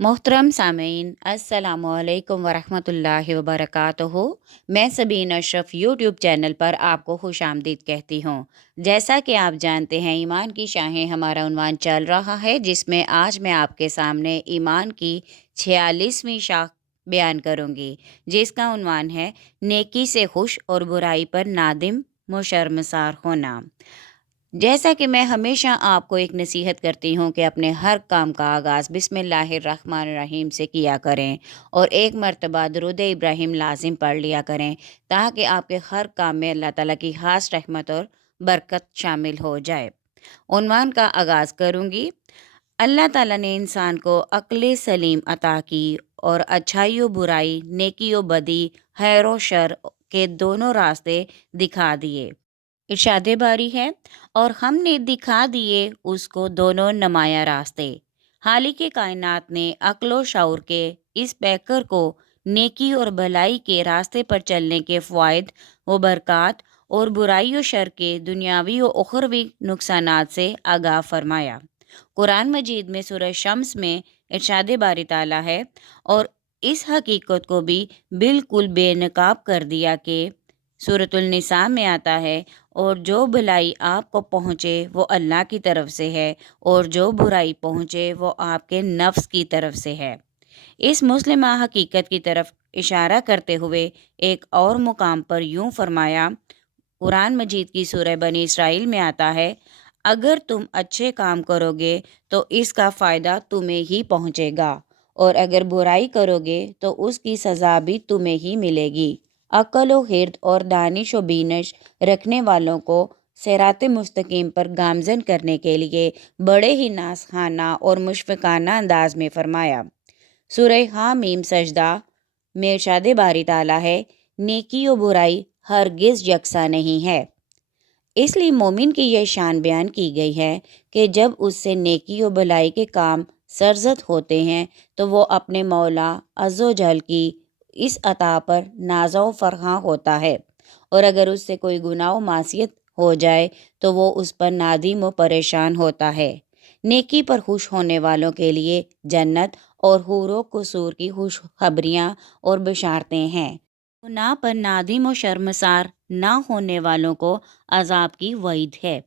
मोहतरम सामीन अस्सलामुअलैकुम वरहमतुल्लाहि वबरकातुहू। मैं सबीन अशरफ यूट्यूब चैनल पर आपको खुश आमदीद कहती हूँ। जैसा कि आप जानते हैं, ईमान की शाहें हमारा उन्वान चल रहा है, जिसमें आज मैं आपके सामने ईमान की 46वीं शाख बयान करूँगी, जिसका उन्वान है नेकी से खुश और बुराई पर नादिम व शर्मसार होना। जैसा कि मैं हमेशा आपको एक नसीहत करती हूँ कि अपने हर काम का आगाज़ बिस्मिल्लाहिर्रहमानिर्रहीम से किया करें और एक मर्तबा दुरूद इब्राहिम लाजिम पढ़ लिया करें, ताकि आपके हर काम में अल्लाह ताला की ख़ास रहमत और बरकत शामिल हो जाए। उन्वान का आगाज़ करूँगी। अल्लाह ताला ने इंसान को अक्ल सलीम अता की और अच्छाई व बुराई, नेकी व बदी, खैर व शर के दोनों रास्ते दिखा दिए। इरशादे बारी है, और हमने दिखा दिए उसको दोनों नमाया रास्ते। हाल ही के कायनात ने अक्ल व शऊर के इस पैकर को नेकी और भलाई के रास्ते पर चलने के फ़वाइद व बरक़ात और बुराई व शर के दुनियावी व उखरवी नुकसानात से आगाह फरमाया। कुरान मजीद में सूरह शम्स में इरशाद बारी ताला है, और इस हकीकत को भी बिल्कुल बेनकाब कर दिया कि सूरतुल निसा में आता है, और जो भलाई आपको पहुँचे वो अल्लाह की तरफ से है, और जो बुराई पहुँचे वो आपके नफ्स की तरफ से है। इस मुस्लिमा हकीकत की तरफ इशारा करते हुए एक और मुकाम पर यूं फरमाया। कुरान मजीद की सूरह बनी इसराइल में आता है, अगर तुम अच्छे काम करोगे तो इसका फ़ायदा तुम्हें ही पहुँचेगा, और अगर बुराई करोगे तो उसकी सज़ा भी तुम्हें ही मिलेगी। अक्ल व हिर्द और दानिश व बीनश रखने वालों को सिरात मुस्तकीम पर गामजन करने के लिए बड़े ही नासखाना और मुशफ़िकाना अंदाज में फरमाया। सूरह हामीम सजदा में इरशाद बारी ताला है, नेकी व बुराई हरगिज़ यकसा नहीं है। इसलिए मोमिन की यह शान बयान की गई है कि जब उससे नेकी व भलाई के काम सरजद होते हैं तो वो अपने मौला अज़्ज़ो जल की इस अता पर नाज़ व फ़रहाँ होता है, और अगर उससे कोई गुनाह व मासियत हो जाए तो वो उस पर नादिम व परेशान होता है। नेकी पर खुश होने वालों के लिए जन्नत और हूरो कुसूर की खुशखबरियाँ और बशारतें हैं। गुनाह पर नादिम और शर्मसार ना होने वालों को अजाब की वईद है।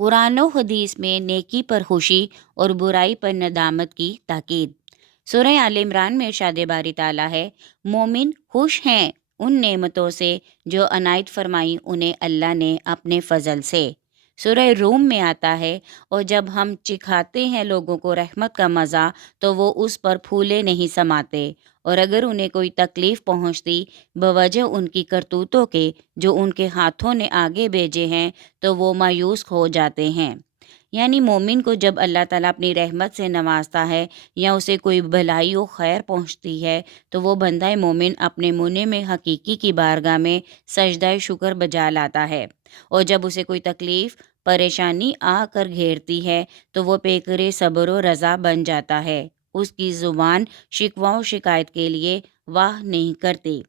कुरान और हदीस में नेकी पर खुशी और बुराई पर नदामत की ताकीद। सूरह आल इमरान में इरशाद बारी ताला है, मोमिन खुश हैं उन नेमतों से जो अनायत फरमाई उन्हें अल्लाह ने अपने फ़ज़ल से। सूरह रूम में आता है, और जब हम चिखाते हैं लोगों को रहमत का मज़ा तो वो उस पर फूले नहीं समाते, और अगर उन्हें कोई तकलीफ़ पहुँचती बवजह उनकी करतूतों के जो उनके हाथों ने आगे भेजे हैं, तो वो मायूस हो जाते हैं। यानी मोमिन को जब अल्लाह ताला अपनी रहमत से नवाजता है या उसे कोई भलाई व खैर पहुँचती है, तो वो बंदा मोमिन अपने मुने में हकीकी की बारगाह में सजदा शुक्र बजा लाता है, और जब उसे कोई तकलीफ़ परेशानी आकर घेरती है तो वो पेकरे सब्र व रज़ा बन जाता है। उसकी ज़ुबान शिकवा व शिकायत के लिए वाह नहीं करती।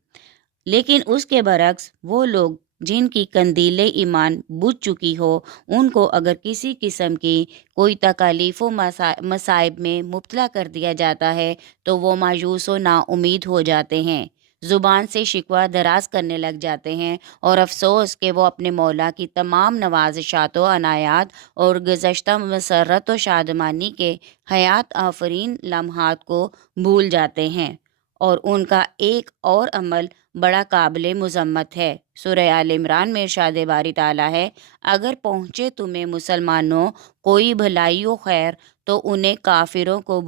लेकिन उसके बरक्स वो लोग जिनकी कंदीले ईमान बुझ चुकी हो, उनको अगर किसी किस्म की कोई तकालीफ़ व मसाइब में मुब्तला कर दिया जाता है तो वो मायूस व नाउमीद हो जाते हैं, ज़ुबान से शिकवा दराज करने लग जाते हैं, और अफसोस कि वो अपने मौला की तमाम नवाज़िशात व अनायात और गुज़श्ता मसरत व शादमानी के हयात आफरीन लम्हात को भूल जाते हैं, और उनका एक और अमल बड़ा काबिल मुज़म्मत है। सूरह आल इमरान में इरशाद बारी ताला है, अगर पहुँचे तुम्हें मुसलमानों कोई भलाई व खैर तो उन्हीं काफिरों को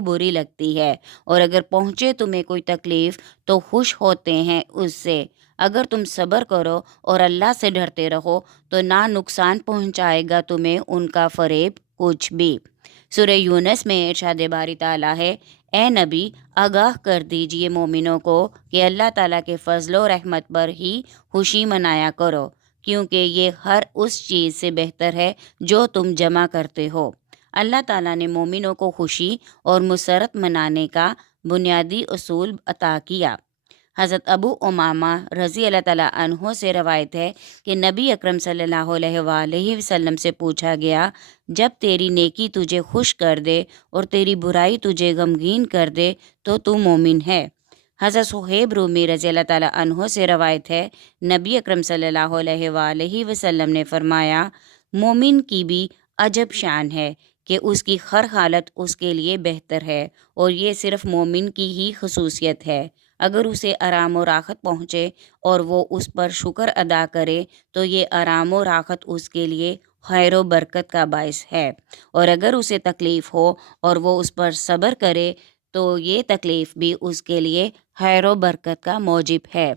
बुरी लगती है, और अगर पहुँचे तुम्हें कोई तकलीफ़ तो खुश होते हैं उससे। अगर तुम सब्र करो और अल्लाह से डरते रहो तो ना नुकसान पहुँचाएगा तुम्हें उनका फ़रेब कुछ भी। सूरह यूनस में इरशाद बारी ताला है, ए नबी आगाह कर दीजिए मोमिनों को कि अल्लाह ताला के फ़ज़ल व रहमत पर ही खुशी मनाया करो, क्योंकि ये हर उस चीज़ से बेहतर है जो तुम जमा करते हो। अल्लाह ताला ने मोमिनों को खुशी और मुसरत मनाने का बुनियादी उसूल अता किया। हज़रत अबू उमामा रज़ी अल्लाह ताला अन्हो से रवायत है कि नबी अकरम सल्लल्लाहु अलैहि वसल्लम से पूछा गया, जब तेरी नेकी तुझे खुश कर दे और तेरी बुराई तुझे गमगीन कर दे तो तू मोमिन है। हज़रत सुहैब रूमी रज़ी अल्लाह ताला अन्हो से रवायत है, नबी अकरम सल्लल्लाहु अलैहि वसल्लम ने फरमाया, मोमिन की भी अजब शान है कि उसकी हर हालत उसके लिए बेहतर है, और ये सिर्फ मोमिन की ही खसूसियत है। अगर उसे आराम और राहत पहुँचे और वो उस पर शुक्र अदा करे तो ये आराम और राहत उसके लिए खैर व बरकत का बायस है, और अगर उसे तकलीफ़ हो और वो उस पर सब्र करे तो ये तकलीफ़ भी उसके लिए खैर व बरकत का मौजिब है।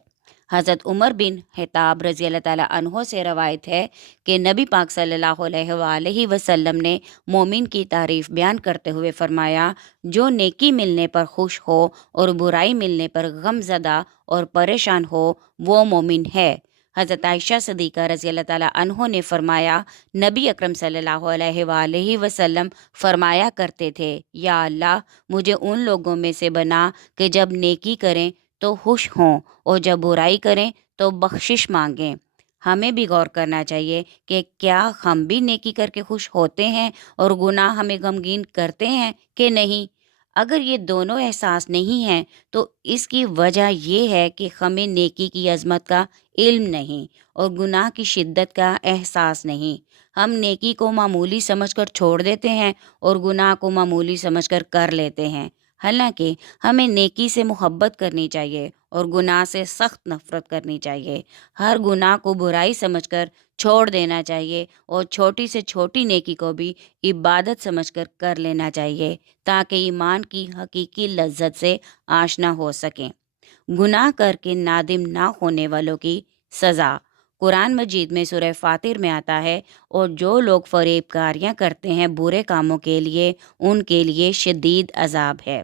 हज़रत उमर बिन खत्ताब रज़ी अल्लाह ताला अन्हो से रवायत है कि नबी पाक सल्लल्लाहु अलैहि वसल्लम ने मोमिन की तारीफ़ बयान करते हुए फ़रमाया, जो नेकी मिलने पर खुश हो और बुराई मिलने पर गमज़दा और परेशान हो वो मोमिन है। हज़रत आयशा सदीक़ा रज़ी अल्लाह ताला अन्हो ने फ़रमाया, नबी अकरम सल्लल्लाहु अलैहि वसल्लम फ़रमाया करते थे, या अल्लाह मुझे उन लोगों में से बना कि जब नेकी करें तो खुश हों और जब बुराई करें तो बख्शिश मांगें। हमें भी गौर करना चाहिए कि क्या हम भी नेकी करके खुश होते हैं और गुनाह हमें गमगीन करते हैं कि नहीं। अगर ये दोनों एहसास नहीं हैं तो इसकी वजह ये है कि हमें नेकी की अज़मत का इल्म नहीं और गुनाह की शिद्दत का एहसास नहीं। हम नेकी को मामूली समझकर छोड़ देते हैं और गुनाह को मामूली समझकर कर लेते हैं। हालांकि हमें नेकी से मोहब्बत करनी चाहिए और गुनाह से सख्त नफ़रत करनी चाहिए। हर गुनाह को बुराई समझकर छोड़ देना चाहिए और छोटी से छोटी नेकी को भी इबादत समझकर कर लेना चाहिए, ताकि ईमान की हकीकी लज्जत से आशना हो सकें। गुनाह करके नादिम ना होने वालों की सज़ा कुरान मजीद में सूरह फातिर में आता है, और जो लोग फरेबकारियाँ करते हैं बुरे कामों के लिए, उनके लिए शदीद अजाब है।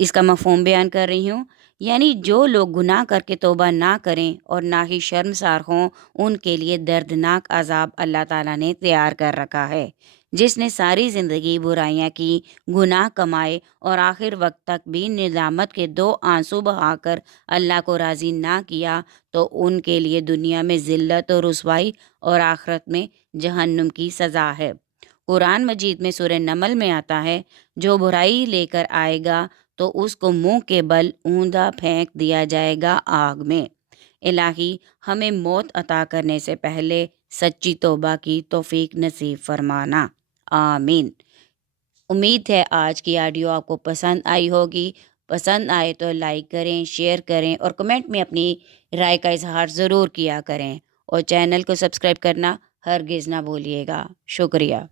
इसका मफ़हूम बयान कर रही हूँ, यानी जो लोग गुनाह करके तौबा ना करें और ना ही शर्मसार हों, उनके लिए दर्दनाक अजाब अल्लाह ताला ने तैयार कर रखा है। जिसने सारी ज़िंदगी बुराइयां की, गुनाह कमाए और आखिर वक्त तक भी निदामत के दो आंसू बहाकर अल्लाह को राज़ी ना किया, तो उनके लिए दुनिया में ज़िल्लत और रुसवाई और आखिरत में जहन्नुम की सज़ा है। कुरान मजीद में सूरह नमल में आता है, जो बुराई लेकर आएगा तो उसको मुंह के बल ऊंधा फेंक दिया जाएगा आग में। इलाही हमें मौत अता करने से पहले सच्ची तौबा की तौफीक नसीब फरमाना। आमीन। उम्मीद है आज की ऑडियो आपको पसंद आई होगी। पसंद आए तो लाइक करें, शेयर करें और कमेंट में अपनी राय का इजहार ज़रूर किया करें, और चैनल को सब्सक्राइब करना हरगिज़ ना भूलिएगा। शुक्रिया।